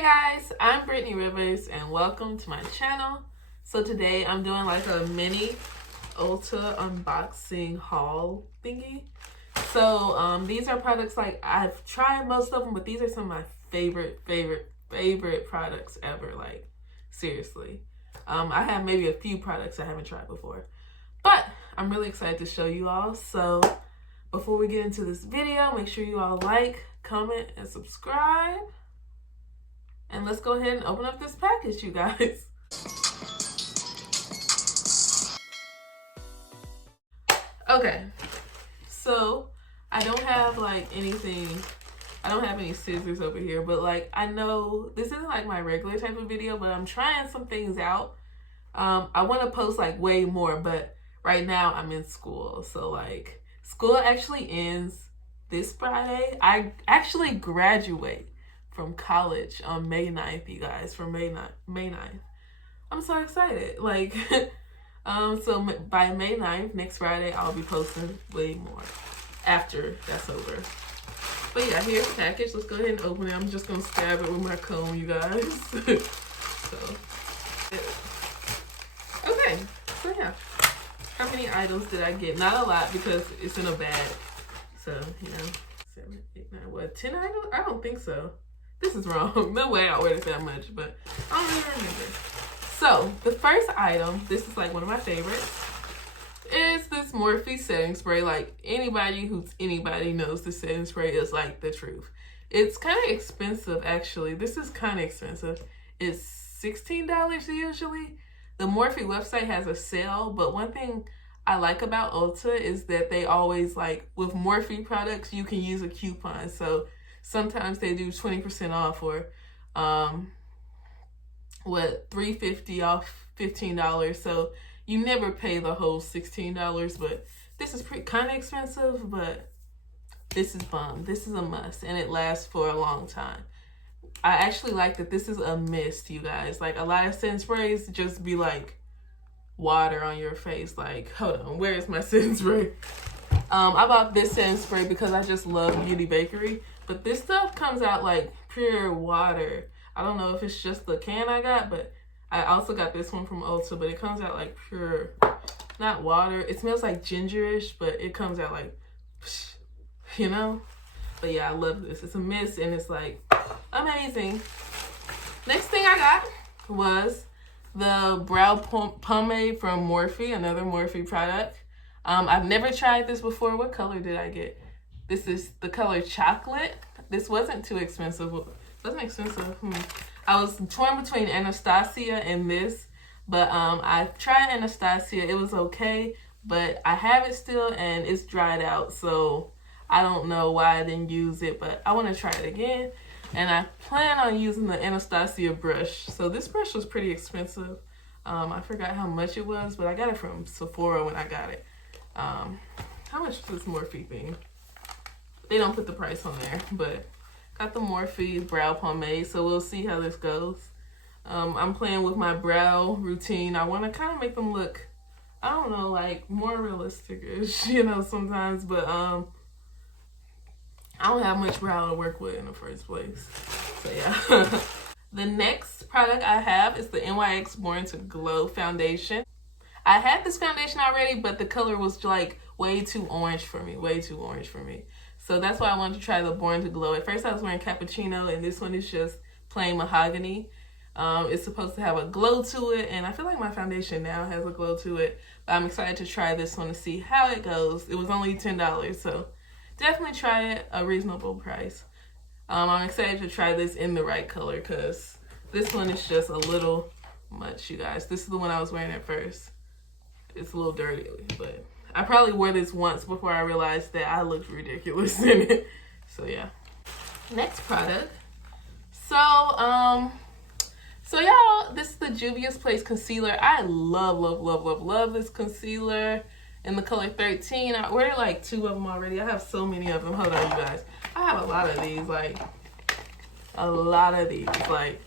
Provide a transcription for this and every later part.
Hey guys, I'm Brittany Rivers and welcome to my channel. So today I'm doing like a mini ULTA unboxing haul thingy. So these are products like I've tried most of them, but these are some of my favorite products ever. Like seriously. I have maybe a few products I haven't tried before, but I'm really excited to show you all. So before we get into this video, make sure you all like, comment, and subscribe. And let's go ahead and open up this package, you guys. Okay, so I don't have like anything, I don't have any scissors over here, but like I know this isn't like my regular type of video, but I'm trying some things out. I want to post like way more, but right now I'm in school. So like school actually ends this Friday. I actually graduate from college on May 9th, you guys, from May 9th. I'm so excited. Like, so by May 9th, next Friday, I'll be posting way more after that's over. But yeah, here's the package. Let's go ahead and open it. I'm just going to stab it with my comb, you guys. So yeah. How many items did I get? Not a lot because it's in a bag. So, you know, 7, 8, 9, what, 10 items? I don't think so. This is wrong. No way I ordered that much, but I don't even remember. So, the first item, this is like one of my favorites, is this Morphe setting spray. Like, anybody knows the setting spray is like the truth. It's kind of expensive, actually. This is kind of expensive. It's $16 usually. The Morphe website has a sale, but one thing I like about ULTA is that they always, like, with Morphe products, you can use a coupon. So sometimes they do 20% off or $3.50 off $15. So you never pay the whole $16, but this is kind of expensive, but this is bomb. This is a must, and it lasts for a long time. I actually like that this is a mist, you guys. Like, a lot of setting sprays just be like water on your face. Like, hold on, where is my setting spray? I bought this setting spray because I just love Beauty Bakery, but this stuff comes out like pure water. I don't know if it's just the can I got, but I also got this one from ULTA, but it comes out like pure, not water. It smells like gingerish, but it comes out like, you know? But yeah, I love this. It's a mist and it's like amazing. Next thing I got was the brow pomade from Morphe, another Morphe product. I've never tried this before. What color did I get? This is the color chocolate. This wasn't too expensive. It wasn't expensive. I was torn between Anastasia and this, but I tried Anastasia. It was okay, but I have it still and it's dried out, so I don't know why I didn't use it, but I want to try it again. And I plan on using the Anastasia brush. So this brush was pretty expensive. I forgot how much it was, but I got it from Sephora when I got it. How much is this Morphe thing? They don't put the price on there, but got the Morphe brow pomade, so we'll see how this goes. I'm playing with my brow routine. I want to kind of make them look, I don't know, like more realistic-ish, you know, sometimes, but I don't have much brow to work with in the first place. So yeah. The next product I have is the NYX Born to Glow foundation. I had this foundation already, but the color was like way too orange for me, So that's why I wanted to try the Born to Glow. At first I was wearing cappuccino, and this one is just plain mahogany. It's supposed to have a glow to it, and I feel like my foundation now has a glow to it. But I'm excited to try this one to see how it goes. It was only $10, so definitely try it, a reasonable price. I'm excited to try this in the right color because this one is just a little much, you guys. This is the one I was wearing at first. It's a little dirty, but I probably wore this once before I realized that I looked ridiculous in it. So yeah. Next product. So y'all, this is the Juvia's Place concealer. I love this concealer in the color 13. I ordered like 2 of them already. I have so many of them. Hold on, you guys. I have a lot of these, like a lot of these. Like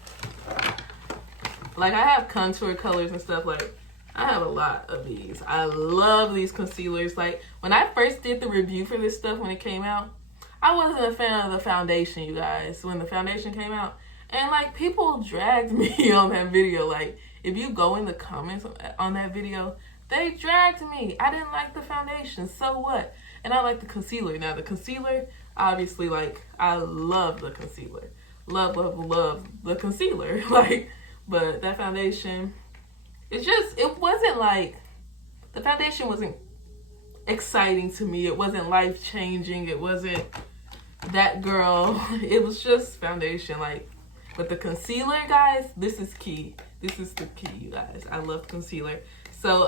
I have contour colors and stuff. Like, I have a lot of these. I love these concealers. Like, when I first did the review for this stuff when it came out, I wasn't a fan of the foundation, you guys, when the foundation came out. And like people dragged me on that video. Like if you go in the comments on that video, they dragged me. I didn't like the foundation, so what? And I like the concealer. Now the concealer, obviously, like I love the concealer. Love the concealer. Like, but that foundation, it wasn't like, the foundation wasn't exciting to me. It wasn't life changing. It wasn't that girl. It was just foundation. Like, but the concealer, guys, this is key. This is the key, you guys. I love concealer. So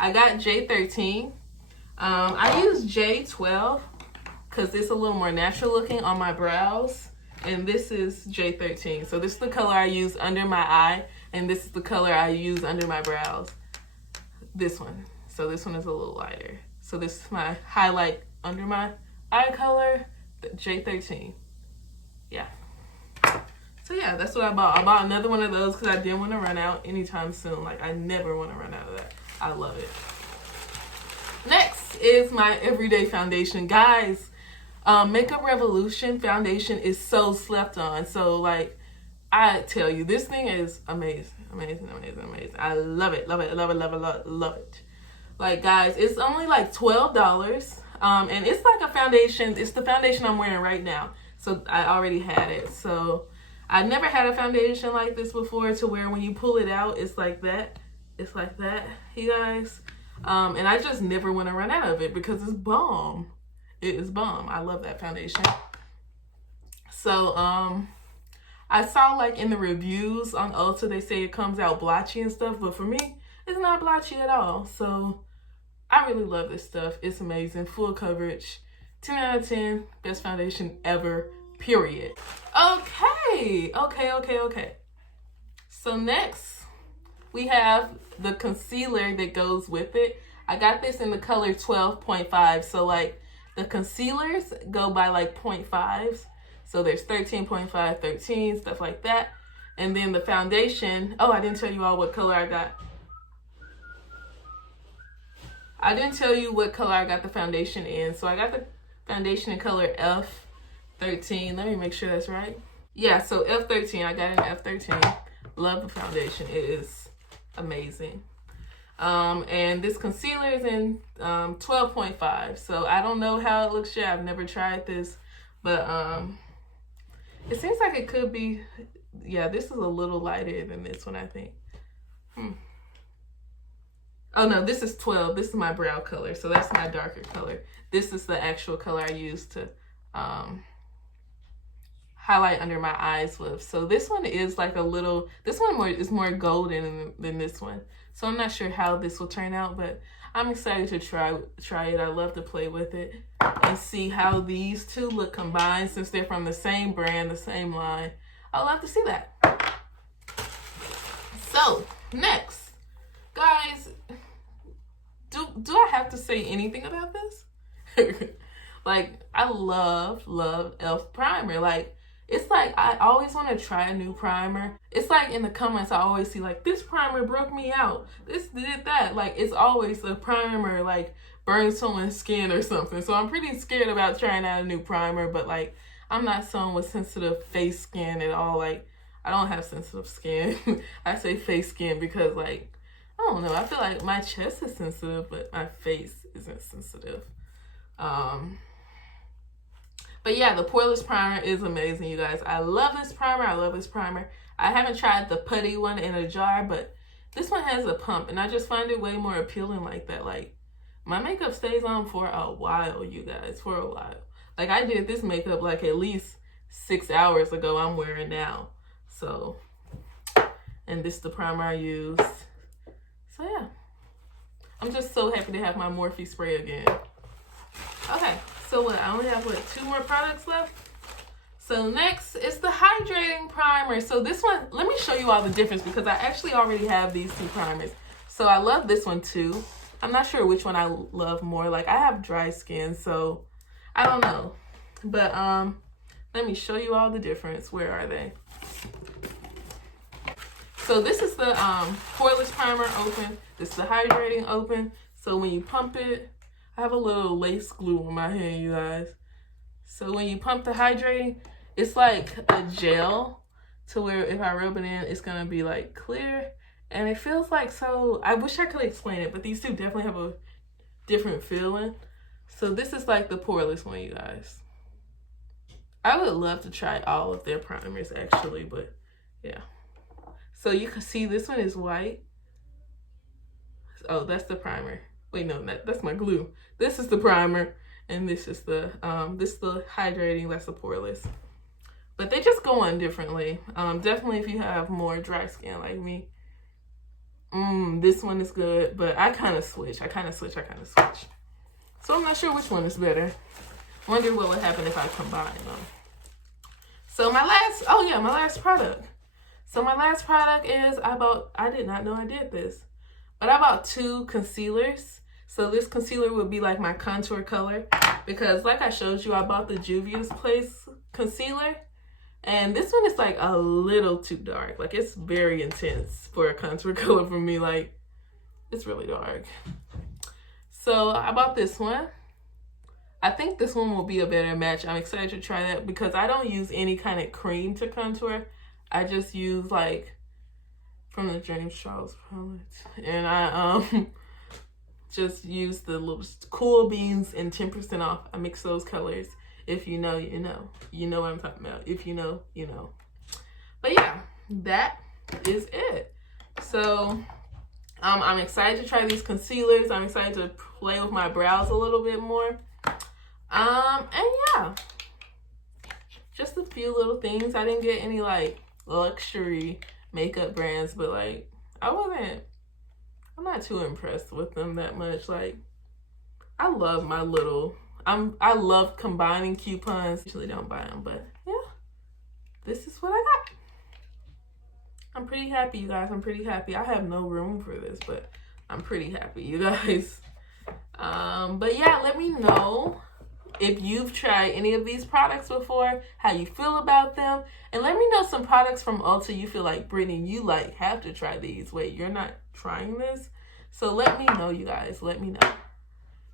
I got J13. I use J12 because it's a little more natural looking on my brows. And this is J13. So this is the color I use under my eye. And this is the color I use under my brows. This one. So this one is a little lighter. So this is my highlight under my eye color, J13. Yeah. So yeah, that's what I bought. I bought another one of those because I didn't want to run out anytime soon. Like I never want to run out of that. I love it. Next is my everyday foundation. Guys, Makeup Revolution foundation is so slept on. So like, I tell you, this thing is amazing. Amazing. I love it. Love it. Like guys, it's only like $12. And it's like a foundation. It's the foundation I'm wearing right now. So I already had it. So I never had a foundation like this before, to where when you pull it out, it's like that. It's like that, you guys. And I just never want to run out of it because it's bomb. It is bomb. I love that foundation. So I saw like in the reviews on Ulta, they say it comes out blotchy and stuff, but for me, it's not blotchy at all. So I really love this stuff. It's amazing. Full coverage. 10 out of 10. Best foundation ever. Period. Okay. So next, we have the concealer that goes with it. I got this in the color 12.5. So like the concealers go by like 0.5s. So there's 13.5, 13, stuff like that. And then the foundation, oh, I didn't tell you all what color I got. I didn't tell you what color I got the foundation in. So I got the foundation in color F13. Let me make sure that's right. Yeah, so F13. I got an F13. Love the foundation. It is amazing. And this concealer is in 12.5. So I don't know how it looks yet. I've never tried this. But it seems like it could be, yeah, this is a little lighter than this one, I think. Oh no, this is 12. This is my brow color. So that's my darker color. This is the actual color I use to highlight under my eyes with. So this one is like a little, this one is more golden than this one. So I'm not sure how this will turn out, but I'm excited to try it. I love to play with it and see how these two look combined, since they're from the same brand, the same line. I love to see that. So next, guys, do I have to say anything about this? Like, I love e.l.f. primer. Like, it's like I always want to try a new primer. It's like in the comments I always see like, this primer broke me out, this did that. Like, it's always a primer like burns someone's skin or something. So I'm pretty scared about trying out a new primer. But like, I'm not someone with sensitive face skin at all. Like, I don't have sensitive skin. I say face skin because like, I don't know, I feel like my chest is sensitive, but my face isn't sensitive. But yeah, the Poreless Primer is amazing, you guys. I love this primer. I haven't tried the putty one in a jar, but this one has a pump, and I just find it way more appealing like that. Like, my makeup stays on for a while, you guys, for a while. Like, I did this makeup like at least 6 hours ago. I'm wearing now. So, and this is the primer I used. So yeah, I'm just so happy to have my Morphe spray again. Okay, so what, I only have, what, 2 more products left? So next is the Hydrating Primer. So this one, let me show you all the difference because I actually already have these 2 primers. So I love this one too. I'm not sure which one I love more. Like, I have dry skin, so I don't know. But let me show you all the difference. Where are they? So this is the Poreless Primer open. This is the Hydrating open. So when you pump it, I have a little lace glue on my hand, you guys. So when you pump the Hydrating, it's like a gel. to where if I rub it in, it's gonna be like clear. And it feels like so, I wish I could explain it, but these two definitely have a different feeling. So this is like the poreless one, you guys. I would love to try all of their primers actually, but yeah. So you can see this one is white. Oh, that's the primer. Wait, no, that's my glue. This is the primer, and this is the hydrating, that's the poreless. But they just go on differently. Definitely if you have more dry skin like me. This one is good, but I kind of switch. So I'm not sure which one is better. Wonder what would happen if I combine them. So my last product. So my last product is I did not know I did this, but I bought 2 concealers. So this concealer would be like my contour color, because like I showed you, I bought the Juvia's Place concealer. And this one is like a little too dark. Like it's very intense for a contour color for me. Like it's really dark. So I bought this one. I think this one will be a better match. I'm excited to try that because I don't use any kind of cream to contour. I just use like from the James Charles palette. And I just use the little Cool Beans and 10% off. I mix those colors. If you know, you know. You know what I'm talking about. If you know, you know. But yeah, that is it. So I'm excited to try these concealers. I'm excited to play with my brows a little bit more. And yeah, just a few little things. I didn't get any like luxury makeup brands, but like I'm not too impressed with them that much. Like I love my little, I love combining coupons. Usually don't buy them, but yeah, this is what I got. I'm pretty happy, you guys. I'm pretty happy. I have no room for this, but I'm pretty happy, you guys. But yeah, let me know if you've tried any of these products before, how you feel about them, and let me know some products from Ulta you feel like, Brittany, you like have to try these. Wait, you're not trying this? So let me know, you guys. Let me know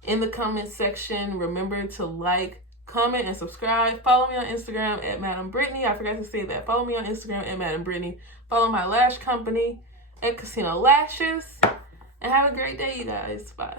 in the comment section. Remember to like, comment, and subscribe. Follow me on Instagram at Madam Brittany. I forgot to say that. Follow me on Instagram at Madam Brittany. Follow my lash company at Casino Lashes. And have a great day, you guys. Bye.